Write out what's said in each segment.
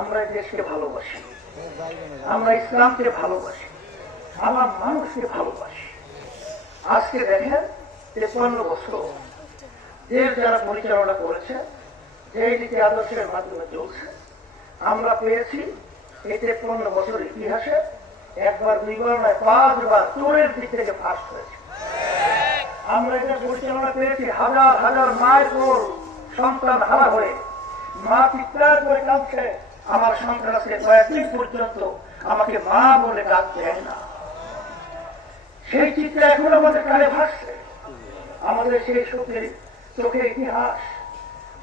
আমরা দেশকে ভালোবাসি। আমরা ইসলামকে ভালোবাসি। আমার মানুষকে ভালোবাসি। আজকে দেখেন, তেপান্ন বছর দেশ যারা পরিচালনা করেছে যে নীতি আদর্শের মাধ্যমে চলছে, আমরা পেয়েছি এই তেপান্ন বছর ইতিহাসে একবার দুইবার নয়, পাঁচবার চোরের দিক থেকে ফার্স্ট হয়েছে। আমরা এটা পরিচালনা পেয়েছি হাজার হাজার মায়ের সন্তান হারা হয়ে, মা চিৎকার করে আমার সন্তান আজকে কয়েকদিন পর্যন্ত আমাকে মা বলে ডাক দেয় না। সেই চিত্র এখন আমাদের কানে ভাসছে। আমাদের সেই চোখের চোখের ইতিহাস।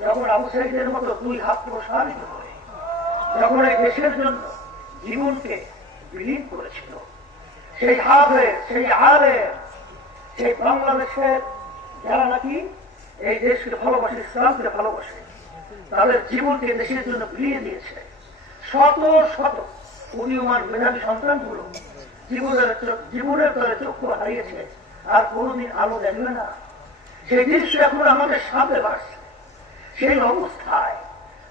যখন আবু সাইদের মতো দুই হাত প্রসারিত করে যখন এই দেশের জন্য জীবনকে বিলীন করেছিল, সেই হাতে সেই হারে সেই বাংলাদেশের যারা নাকি এই দেশকে ভালোবাসে, ইসলামকে ভালোবাসে, তাদের জীবনকে দেশের জন্য বিলিয়ে দিয়েছে। শত শত উদীয়মান মেধাবী সন্তানগুলো জীবনের চোখ- জীবনের তলে চক্ষু হারিয়েছে। আর কোনোদিন আলো দেখবে না। সেই দৃশ্য এখন আমাদের সামনে বাড়ছে। সেই অবস্থায়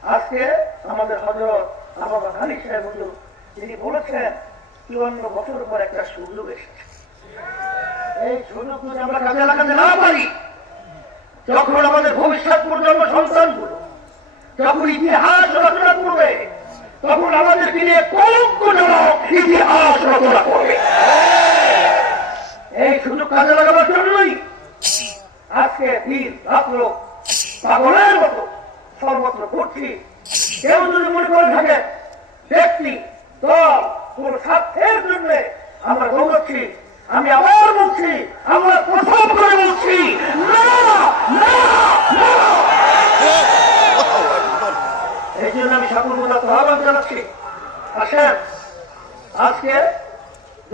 আজকে আমাদের হজরত আবাবা খালি সাহেব হুজুর তিনি বলেছেন, চুয়ান্ন বছর পর একটা সুযোগ এসেছে। এই সুযোগ যদি আমরা কাজে লাগাতে না পারি, যখন আমাদের ভবিষ্যৎ প্রজন্ম সন্তানগুলো যখন ইতিহাস রচনা করবে তখন আমাদের দিনে কলঙ্কজনক ইতিহাস রচনা করবে। এই কাজে লাগাবার জন্যই আজকে দিন পাগলের মতো সর্বত্র করছি কেউ যদি মনে করে থাকে, ব্যক্তি, দল, কোন স্বার্থের জন্য আমরা আমি আবার বলছি, আমরা প্রথম করে বলছি। না না আমি সকল আহ্বান জানাচ্ছি আসেন, আজকে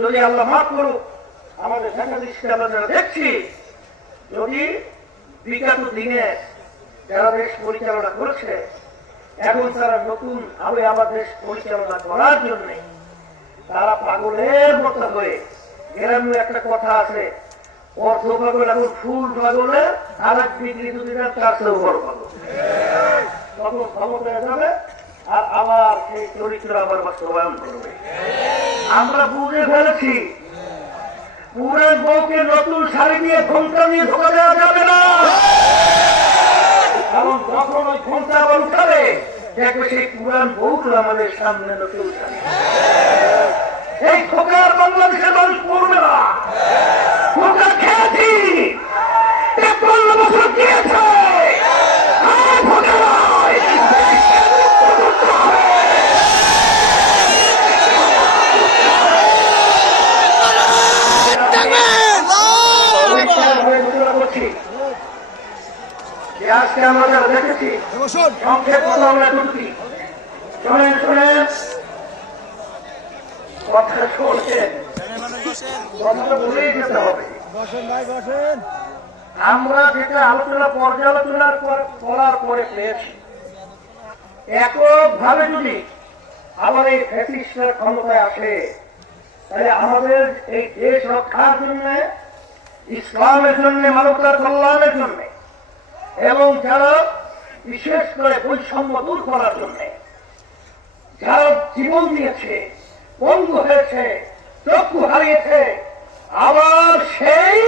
যদি আল্লাহ মাফ করুক, আমাদের দেখছি, যদি বিগত দিনে যারা দেশ পরিচালনা করেছে, এখন তারা নতুন ভাবে আমার দেশ পরিচালনা করার জন্য তারা পাগলের মতো হয়ে গ্রামে একটা কথা আছে অর্থ পাগল এখন ফুল পাগলে আর এক ডিগ্রি যদি দেন তার চেয়েও বড় পাগল। তখন ক্ষমতায় আর আবার সেই চরিত্র আবার বাস্তবায়ন করবে। আমরা বুঝে ফেলেছি, পুরান বউকে নতুন শাড়ি দিয়ে ঘোমটা নিয়ে ঢোকা দেওয়া যাবে না। কারণ যখন ওই ঘোমটা আবার উঠাবে, দেখবে সেই পুরান বউগুলো আমাদের সামনে নতুন এই খোকার বাংলাদেশের মানুষ পড়বে না। খোকা খেয়েছি তেপ্পান্ন বছর গিয়েছে আর খোকা নয়। পরিষ্কার হয়ে ঘোষণা করছি যে আজকে আমরা দেখেছি, সংক্ষেপ আমরা শোনেন শোনেন। কথা বলেই যেতে হবে। আমরা যেটা আলোচনা পর্যালোচনার পর- করার পরে পেয়েছি। এককভাবে যদি আবার এই ফ্যাসিস্টরা ক্ষমতায় আসে, তাহলে আমাদের এই দেশ রক্ষার জন্য, ইসলামের জন্য, মানবতার কল্যাণের জন্য এবং যারা বিশেষ করে বৈষম্য দূর করার জন্য যারা জীবন দিয়েছে, বন্ধু হয়েছে, চক্ষু হারিয়েছে, আবার সেই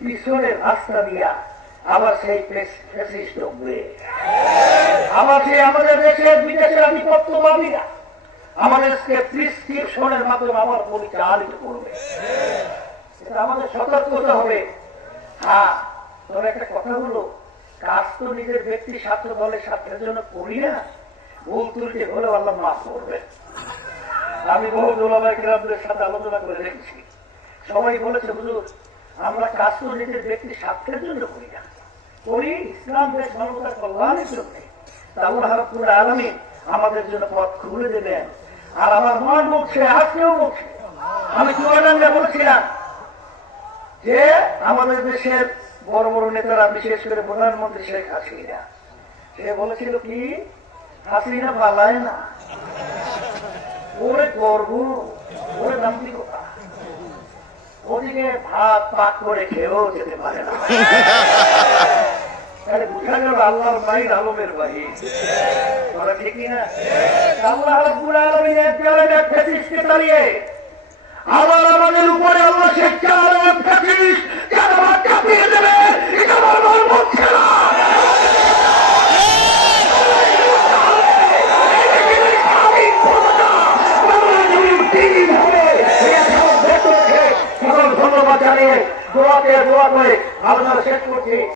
পিছনের রাস্তা দিয়া আবার সেই ফেসিস্ট ঢুকবে আবার সেই আমাদের দেশের বিদেশের আধিপত্যবাদীরা আমাদেরকে প্রিসক্রিপশনের মাধ্যমে আবার পরিচালিত করবে। আমাদের সতর্ক হতে হবে। হ্যাঁ। তবে একটা কথা হলো কাজ তো নিজের ব্যক্তি স্বার্থ দলের স্বার্থের জন্য করি না? ভুল ত্রুটি হলে আল্লাহ মাফ করবে আমি বহু দোলাবাই গ্রামদের সাথে আলোচনা করে দেখেছি। সবাই বলেছে, হুজুর, আমরা কাজ তো নিজের ব্যক্তি স্বার্থের জন্য করি না। করি ইসলাম দেশ মানবতার কল্যাণের জন্য। আল্লাহ রাব্বুল আলামিন আমাদের জন্য পথ খুলে দেবেন। আর আমার মন বলছে আজকেও বলছে আমি চুয়াডাঙ্গা বলেছিলাম যে আমাদের দেশের বড় বড় নেতারা, বিশেষ করে প্রধানমন্ত্রী শেখ হাসিনা। সে বলেছিল কি? হাসিনা পালায় না। ওরে গর্ব, ওরে দাম্ভিকতা ওদিকে ভাত পাক করে খেয়েও যেতে পারে না। তাহলে বুঝা আল্লাহর মাইন আলমের বাহির ঠিক না? আল্লাহ আবার আমাদের উপরে আল্লাহ শেখ আলমের ফেসিস জানাবার চাপিয়ে দেবে এটা আমার মন বলছে না ধন্যবাদ জানিয়ে দোয়াতে দোয়া করে আলোচনা শেষ করছি